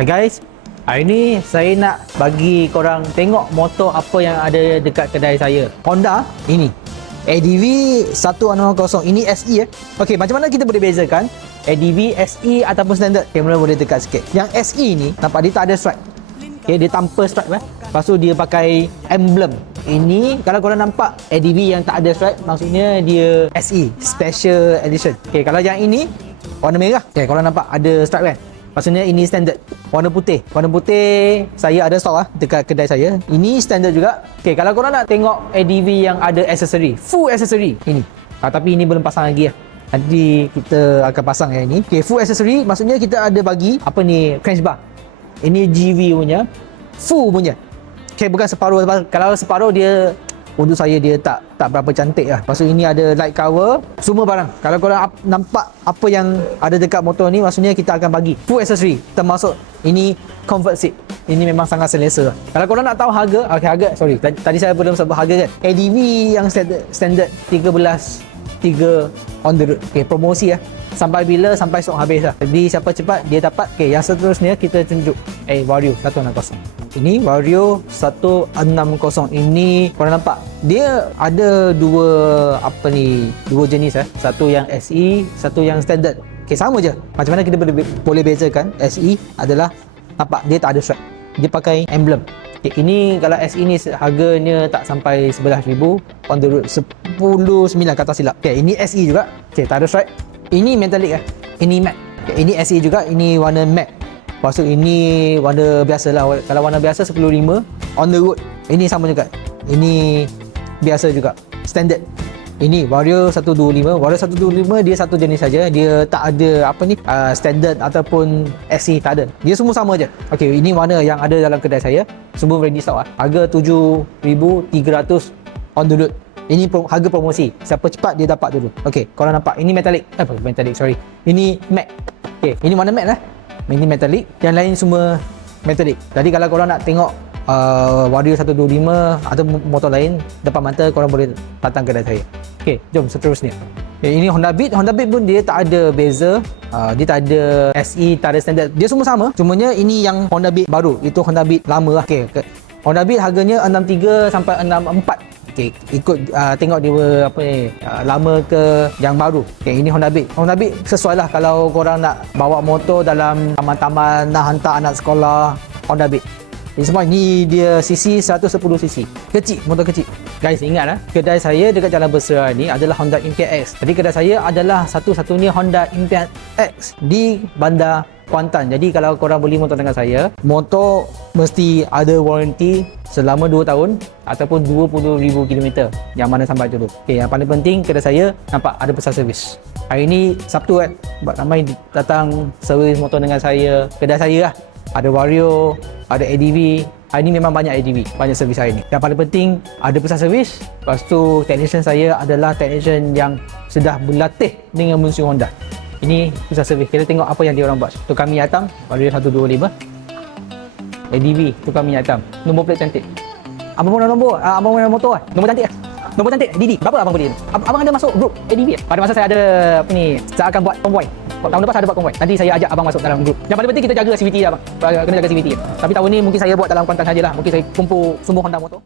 Guys, hari ni saya nak bagi korang tengok motor apa yang ada dekat kedai saya. Honda ini ADV 160, ini SE Okey, macam mana kita boleh bezakan ADV, SE ataupun standard? Kamera boleh dekat sikit. Yang SE ni nampak dia tak ada stripe. Okey, dia tanpa stripe Lepas tu dia pakai emblem. Ini kalau korang nampak ADV yang tak ada stripe, maksudnya dia SE Special Edition. Okey, kalau yang ini warna merah. Okey, korang nampak ada stripe kan? Maksudnya ini standard. Warna putih. Warna putih saya ada stok dekat kedai saya. Ini standard juga. Okey, kalau korang nak tengok ADV yang ada aksesori, full aksesori ini. Tapi ini belum pasang lagi Nanti kita akan pasang yang ini. Okey, full aksesori maksudnya kita ada bagi apa ni, crank bar. Ini GV punya, full punya. Okey, bukan separuh. Kalau separuh dia untuk saya dia tak berapa cantik Lepas tu ini ada light cover, semua barang. Kalau korang nampak apa yang ada dekat motor ni, maksudnya kita akan bagi full accessory, termasuk ini comfort seat. Ini memang sangat selesa. Kalau korang nak tahu harga, tadi saya belum sebut harga kan. ADV yang standard 13.3 on the road. Okey, promosi sampai bila? Sampai stok habis Jadi siapa cepat dia dapat. Okey, yang seterusnya kita tunjuk Vario 160. Ini Vario 160. Ini korang nampak dia ada dua jenis Satu yang SE, satu yang standard. Okey, sama je. Macam mana kita boleh bezakan? SE adalah nampak dia tak ada stripe. Dia pakai emblem. Okay, ini kalau SE ni harganya tak sampai 11,000 on the road, 19 kata silap. Okay, ini SE juga. Okay, tak ada stripe. Ini metallic Ini matte. Okay, ini SE juga. Ini warna matte. Lepas tu ini warna biasa lah. Kalau warna biasa 10,500 on the road. Ini sama juga. Ini biasa juga. Standard. Ini Vario 125. Vario 125 dia satu jenis saja. Dia tak ada standard ataupun SE, tak ada. Dia semua sama je. Okey, ini warna yang ada dalam kedai saya. Semua ready stock Harga 7,300 on the road. Ini harga promosi. Siapa cepat dia dapat dulu. Okey, korang nampak ini metallic. Ini matte. Okey, ini warna matte Ini metallic. Yang lain semua metallic. Jadi kalau korang nak tengok Vario 125 atau motor lain depan mata, korang boleh datang kedai saya. Okey, jom seterusnya. Ini Honda Beat. Honda Beat pun dia tak ada beza. Dia tak ada SE, tak ada standard. Dia semua sama. Cumanya ini yang Honda Beat baru. Itu Honda Beat lama Okey, Honda Beat harganya 63 sampai 64. Okey, ikut tengok dia lama ke yang baru. Okey, ini Honda Beat. Honda Beat sesuai lah kalau korang nak bawa motor dalam taman-taman, nak hantar anak sekolah, Honda Beat. Ini semua ni dia cc 110cc. Kecil, motor kecil. Guys, ingat kedai saya dekat Jalan Bersera ni adalah Honda Impian X. Jadi kedai saya adalah satu-satunya Honda Impian X di Bandar Kuantan. Jadi kalau korang beli motor dengan saya, motor mesti ada warranty selama 2 tahun ataupun 20,000 km. Yang mana sampai dulu. Okey, yang paling penting kedai saya nampak ada pesan servis. Hari ni Sabtu ramai datang servis motor dengan saya. Kedai saya ada Vario, ada ADV. Hari ni memang banyak ADV, banyak servis hari ni. Yang paling penting ada pesan servis. Lepas tu technician saya adalah technician yang sudah berlatih dengan musim Honda. Ini pesan servis. Kita tengok apa yang dia orang buat. Tukar minyak hitam, Vario 125. ADV, tukar minyak hitam. Nombor plate cantik. Abang mana nombor? Abang mana motor Nombor cantik Nombor cantik. Didi. Berapa abang beli? Abang ada masuk grup ADV Pada masa saya ada saya akan buat konvoy. Tahun lepas saya ada buat konvoy. Nanti saya ajak abang masuk dalam grup. Yang paling penting kita jaga CVT abang. Kena jaga CVT. Tapi tahun ni mungkin saya buat dalam Kuantan sajalah. Mungkin saya kumpul semua Honda motor.